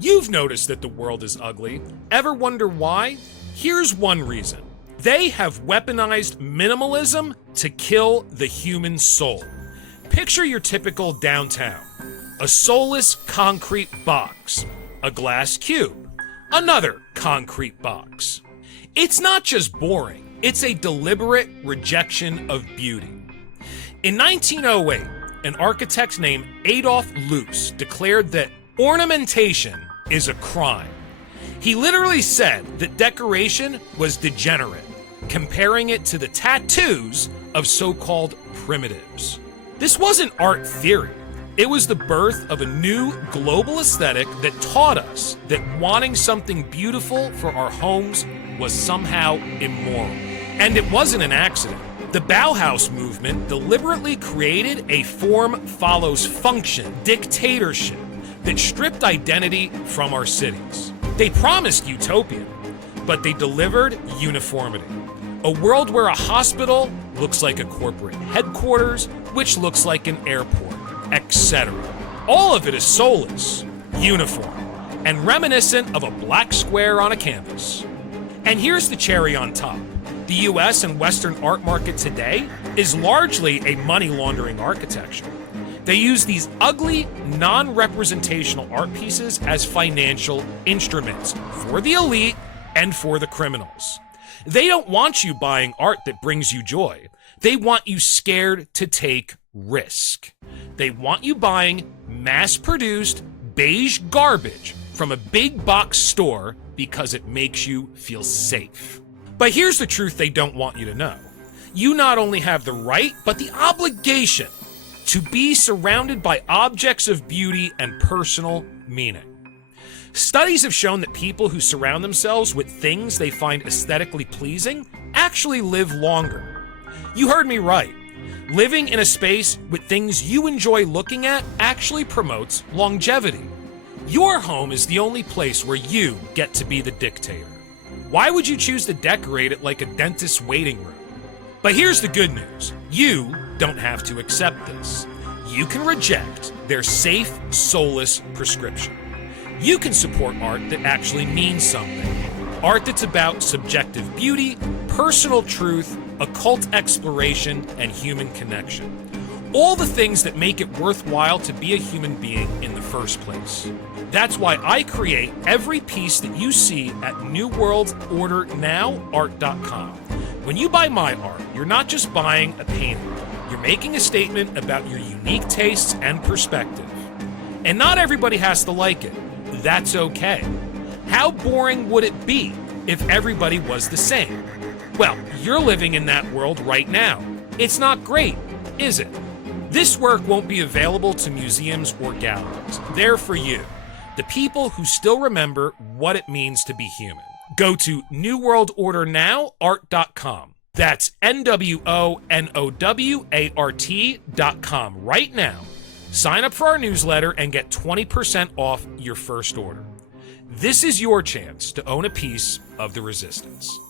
You've noticed that the world is ugly. Ever wonder why? Here's one reason. They have weaponized minimalism to kill the human soul. Picture your typical downtown. A soulless concrete box. A glass cube. Another concrete box. It's not just boring, it's a deliberate rejection of beauty. In 1908, an architect named Adolf Loos declared that ornamentation is a crime. He literally said that decoration was degenerate, comparing it to the tattoos of so-called primitives. This wasn't art theory. It was the birth of a new global aesthetic that taught us that wanting something beautiful for our homes was somehow immoral. And it wasn't an accident. The Bauhaus movement deliberately created a form follows function dictatorship that stripped identity from our cities. They promised utopia, but they delivered uniformity. A world where a hospital looks like a corporate headquarters, which looks like an airport, etc. All of it is soulless, uniform, and reminiscent of a black square on a canvas. And here's the cherry on top. The US and Western art market today is largely a money laundering architecture. They use these ugly, non-representational art pieces as financial instruments for the elite and for the criminals. They don't want you buying art that brings you joy. They want you scared to take risk. They want you buying mass-produced beige garbage from a big box store because it makes you feel safe. But here's the truth they don't want you to know. You not only have the right, but the obligation to be surrounded by objects of beauty and personal meaning. Studies have shown that people who surround themselves with things they find aesthetically pleasing actually live longer. You heard me right. Living in a space with things you enjoy looking at actually promotes longevity. Your home is the only place where you get to be the dictator. Why would you choose to decorate it like a dentist's waiting room? But here's the good news. You don't have to accept this. You can reject their safe, soulless prescription. You can support art that actually means something. Art that's about subjective beauty, personal truth, occult exploration, and human connection. All the things that make it worthwhile to be a human being in the first place. That's why I create every piece that you see at NewWorldOrderNowArt.com. When you buy my art, you're not just buying a painting. You're making a statement about your unique tastes and perspective. And not everybody has to like it. That's okay. How boring would it be if everybody was the same? Well, you're living in that world right now. It's not great, is it? This work won't be available to museums or galleries. They're for you, the people who still remember what it means to be human. Go to NewWorldOrderNowArt.com. That's NWONOWART.com right now. Sign up for our newsletter and get 20% off your first order. This is your chance to own a piece of the resistance.